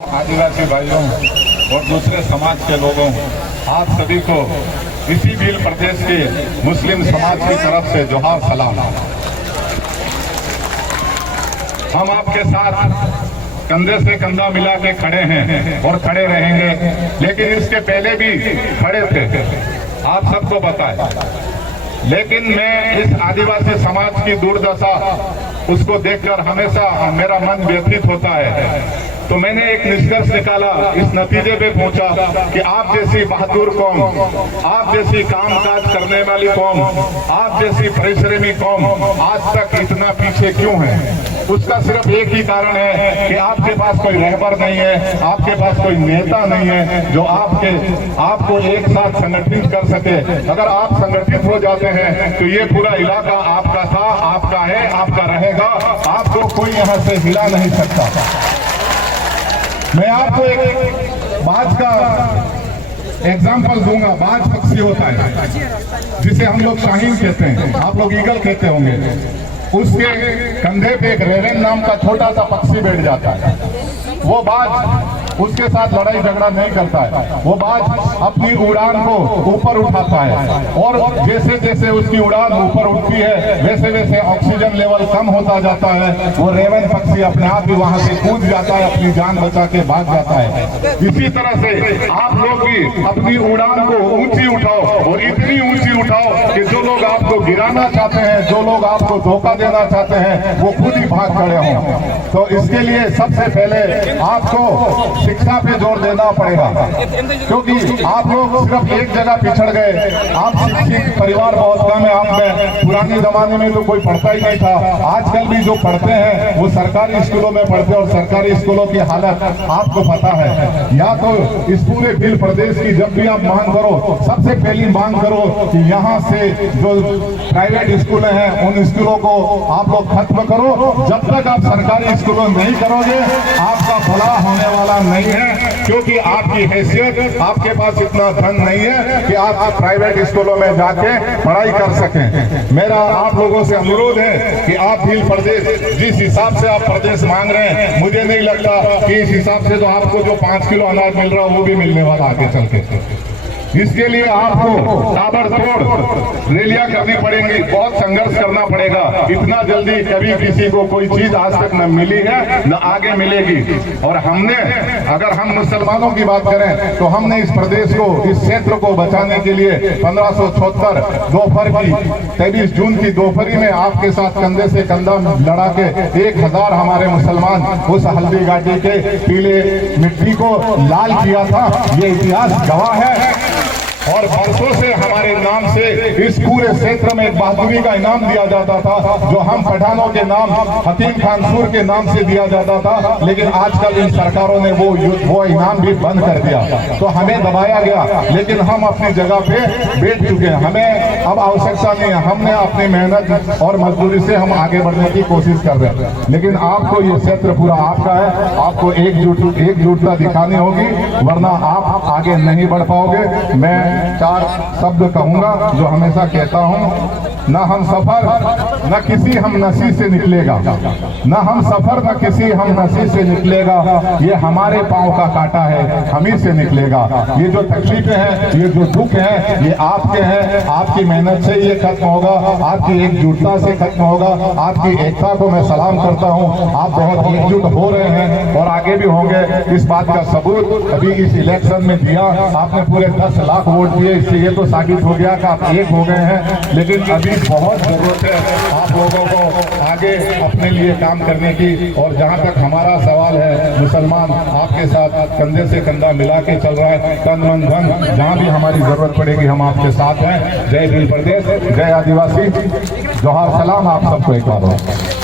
आदिवासी भाइयों और दूसरे समाज के लोगों, आप सभी को इसी भील प्रदेश के मुस्लिम समाज की तरफ से जोहार सलाम। हम आपके साथ कंधे से कंधा मिला के खड़े हैं और खड़े रहेंगे, लेकिन इसके पहले भी खड़े थे, आप सबको पता है। लेकिन मैं इस आदिवासी समाज की दुर्दशा उसको देखकर हमेशा मेरा मन व्यथित होता है। तो मैंने एक निष्कर्ष निकाला, इस नतीजे पे पहुंचा कि आप जैसी बहादुर कौम, आप जैसी कामकाज करने वाली कौम, आप जैसी परिश्रमी कौम आज तक इतना पीछे क्यों है। उसका सिर्फ एक ही कारण है कि आपके पास कोई रहबर नहीं है, आपके पास कोई नेता नहीं है जो आपको एक साथ संगठित कर सके। अगर आप संगठित हो जाते हैं तो ये पूरा इलाका आपका था, आपका है, आपका रहेगा, आपको कोई यहाँ से हिला नहीं सकता। मैं आपको एक बाज का एग्जाम्पल दूंगा। बाज पक्षी होता है जिसे हम लोग शाहीन कहते हैं, आप लोग ईगल कहते होंगे। उसके कंधे पे एक रेवन नाम का छोटा सा पक्षी बैठ जाता है। वो बाज उसके साथ लड़ाई झगड़ा नहीं करता है, वो बाज अपनी उड़ान को ऊपर उठाता है और जैसे जैसे उसकी उड़ान ऊपर उठती है वैसे वैसे ऑक्सीजन लेवल कम होता जाता है। वो रेवन पक्षी अपने आप ही वहां से कूद जाता है, अपनी जान बचा के भाग जाता है। इसी तरह से आप लोग भी अपनी उड़ान को ऊंची उठाओ और इतनी ऊंची उठाओ कि जो लोग आपको गिराना चाहते हैं, जो लोग आपको धोखा देना चाहते हैं, वो खुद ही भाग खड़े हों। तो इसके लिए सबसे पहले आपको शिक्षा पे जोर देना पड़ेगा, क्योंकि आप लोग सिर्फ एक जगह पिछड़ गए। आप शिक्षित परिवार बहुत कम है आप में। पुराने जमाने में तो कोई पढ़ता ही नहीं था। आजकल भी जो पढ़ते हैं वो सरकारी स्कूलों में पढ़ते हैं और सरकारी स्कूलों की हालत आपको पता है। या तो इस पूरे भील प्रदेश की जब भी आप मांग करो, सबसे पहली मांग करो कि यहाँ से जो प्राइवेट स्कूल हैं उन स्कूलों को आप लोग खत्म करो। जब तक आप सरकारी स्कूलों नहीं करोगे आपका भला होने वाला नहीं है, क्योंकि आपकी हैसियत, आपके पास इतना धन नहीं है कि आप प्राइवेट स्कूलों में जाके पढ़ाई कर सकें। मेरा आप लोगों से अनुरोध है कि आप भील प्रदेश जिस हिसाब से आप प्रदेश मांग रहे हैं, मुझे नहीं लगता कि इस हिसाब से तो आपको जो 5 किलो अनाज मिल रहा है वो भी मिलने वाला आगे चल के। इसके लिए आपको ताबड़तोड़ रैलियां करनी पड़ेंगी, बहुत संघर्ष करना पड़ेगा। इतना जल्दी कभी किसी को कोई चीज आज तक न मिली है न आगे मिलेगी। और हमने, अगर हम मुसलमानों की बात करें तो हमने इस प्रदेश को, इस क्षेत्र को बचाने के लिए 1576 दोपहर की 23 जून की दोपहरी में आपके साथ कंधे से कंधा लड़ा के 1000 हमारे मुसलमान उस हल्दी घाटी के पीले मिट्टी को लाल किया था। ये इतिहास गवाह है। और बरसों से हमारे नाम से इस पूरे क्षेत्र में एक बहादुरी का इनाम दिया जाता था, जो हम पठानों के नाम हकीम खानसूर के नाम से दिया जाता था। लेकिन आजकल इन सरकारों ने वो इनाम भी बंद कर दिया, तो हमें दबाया गया। लेकिन हम अपनी जगह पे बैठ चुके हैं, हमें अब आवश्यकता नहीं है। हमने अपनी मेहनत और मजदूरी से हम आगे बढ़ने की कोशिश कर रहे हैं। लेकिन आपको ये क्षेत्र पूरा आपका है, आपको एकजुटता दिखानी होगी, वरना आप आगे नहीं बढ़ पाओगे। मैं 4 शब्द कहूंगा जो हमेशा कहता हूं, न हम सफर न किसी हम नसी से निकलेगा, न हम सफर न किसी हम नसी से निकलेगा, ये हमारे पांव का कांटा है, हम ही से निकलेगा। ये जो तकलीफें हैं, ये जो दुख हैं, ये आपके हैं। आपकी मेहनत से ये खत्म होगा, आपकी एकजुटता से खत्म होगा। आपकी एकता को मैं सलाम करता हूँ। आप बहुत एकजुट हो रहे हैं और आगे भी होंगे। इस बात का सबूत अभी इस इलेक्शन में दिया, आपने पूरे 10 लाख वोट दिए, इससे ये तो साबित हो गया कि आप एक हो गए हैं। लेकिन अभी बहुत जरूरत है आप लोगों को आगे अपने लिए काम करने की। और जहां तक हमारा सवाल है, मुसलमान आपके साथ कंधे से कंधा मिला के चल रहा है, तन मन धन, जहां भी हमारी जरूरत पड़ेगी हम आपके साथ हैं। जय भील प्रदेश, जय आदिवासी, जोहार सलाम आप सबको एक बार।